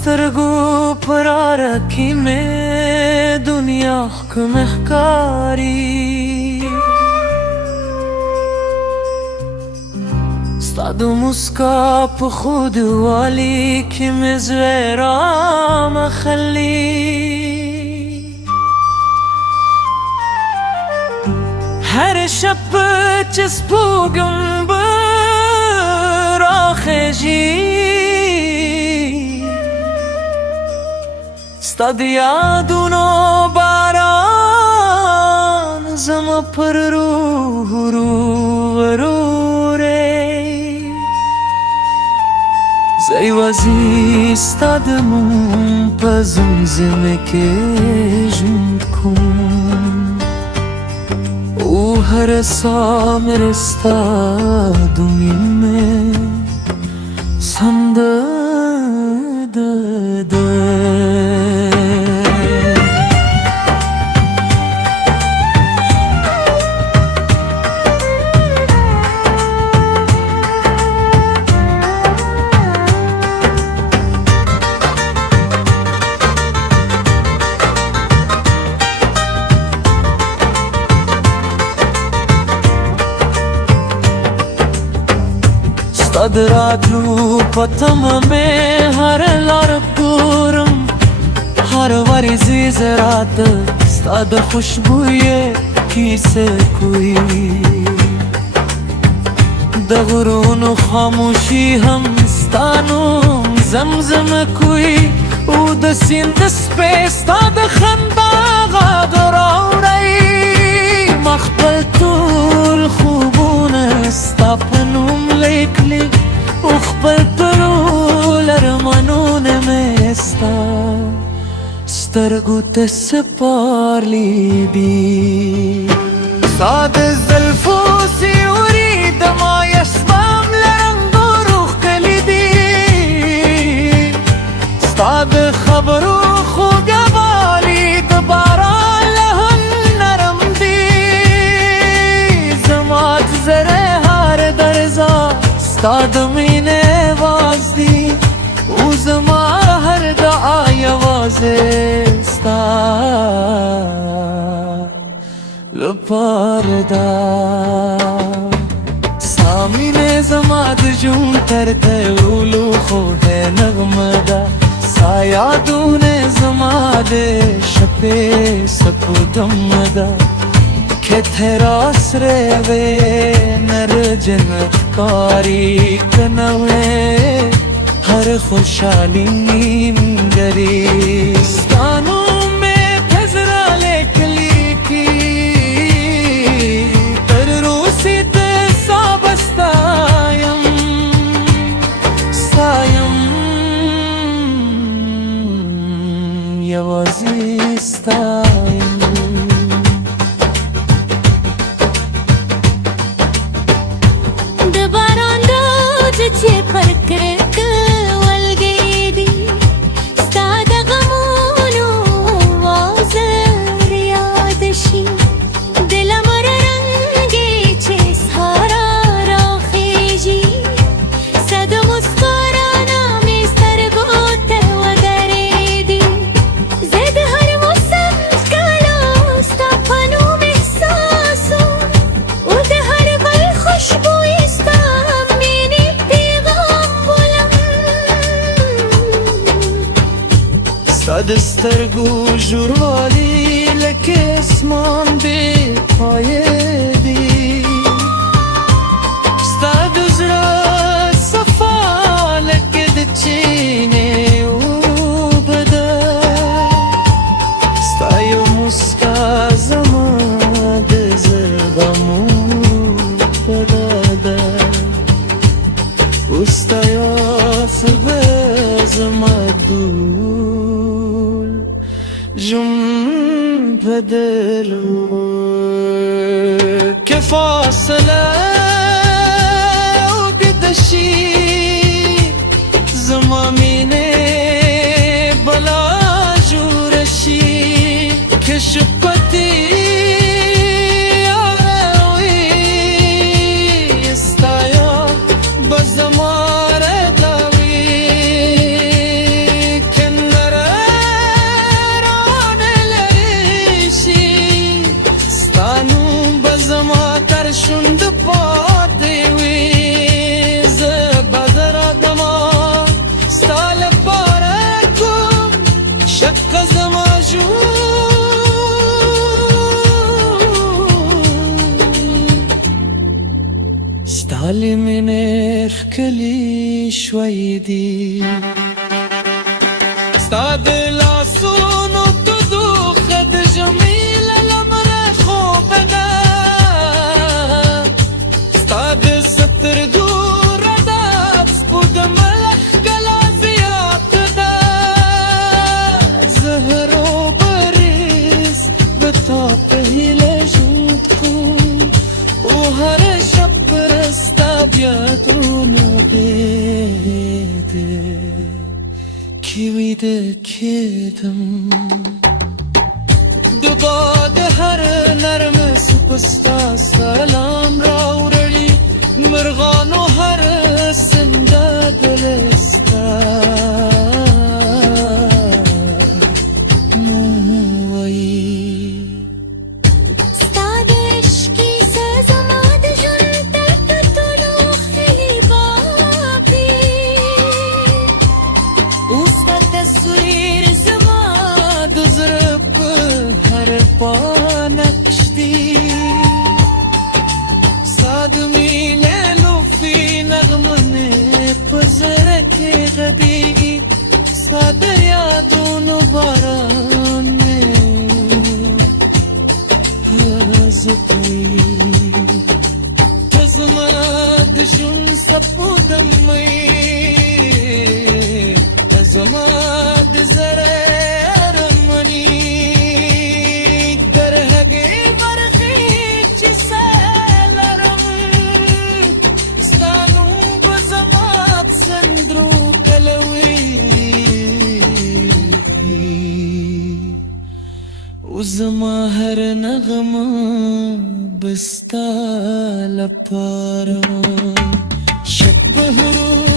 سترګو پراره کې مې دنیا حکم ښکاري ستا د مسکا په خودوالي کې مې زړه رامخلي هر شب چې سپوږم به راخیژي ستا د یادونو باران زما پر روح ورورې زه یوازې ستا د نوم په زمزمه کې ژوند کوم او هر ساه مې ستا د مینې سندره ده ستا د راتلو په تمه مې هر لار ګورم هر ورځې زه راته ستا د خوشبویې کیسه کوي د غرونو خاموشي هم ستا نوم زمزمه کوي او د سیند سپی ستا د خندا غږ راوړی ما خپل ټول خوبونه ستا په نوم لیکلي او خپل ټول ارمانونه مې ستا سترګو ته سپارلي دي ستا د زلفو سیوري د مایسمام له رنګونو ښکلي دي ستا د خبرو خوږوالی د باران له هم نرم دي زما د زړه هر درزا ستا د مینې آواز دی او زما هر دعا یوازې ستا لپاره ده ستا مینې زما د ژوند تر ټولو خوږه نغمه ده ستا یادونه زما د شپې سپودم ده کہ تیرا سرے نر جنت کاری کنوے ہر خوشحالی نیمگری ستانوں میں پھزرا لیکلی کی تر روسیت سابستایم ستایم یوازی ستایم چې پر کرک ولګېدي ستا د غمونو وزر یاد شي د لمر رنګې چې سهارا راخیژي ستا د مسکا رڼا مې سترګو ته ودرېدي زه د هر موسم ښکلا ستا په نوم احساسوم او د هر ګل خوشبویي ستا ستا د سترګو ژوروالی لکه اسمان بې پایې دی ستا د زړه صفا لکه د چینې اوبه ده ستا یو مسکا زما د زړه غمونو پناه ده او ستا یو خبر زما دور جم بدلو كفاصلة وددشي زماميني بلا جورشي كشبتي شند پاتی وی زبادر دما ستال پارکم شق زماجو ستالی منر کلی شویدی ستاد لاسونو تو دو خد جمیل لمر خوب ده ستر دور داب سپود ملخ گلازیات دا زهر و بریز بتا پهیل جود کن و هر شب پرستا بیادونو دیده کیویده کیدم دباد هر نرم سپستا سلام راورلی مرغان و هر سنده دلستا نوایی ستاد عشقی سزماد جون تک طلو خیلی بابی اوستاد سویر زماد زرب هر پانکشتی صادمی للوفي نغمني بزرك غدي صاد يادون باراني هزتي تزماد شون سبو دمي تزماد زرار مني ترهقي برخي جسالرم ستانو بزمات سندرو كلوي وزما هر نغمه بستا لپاره شب بهرو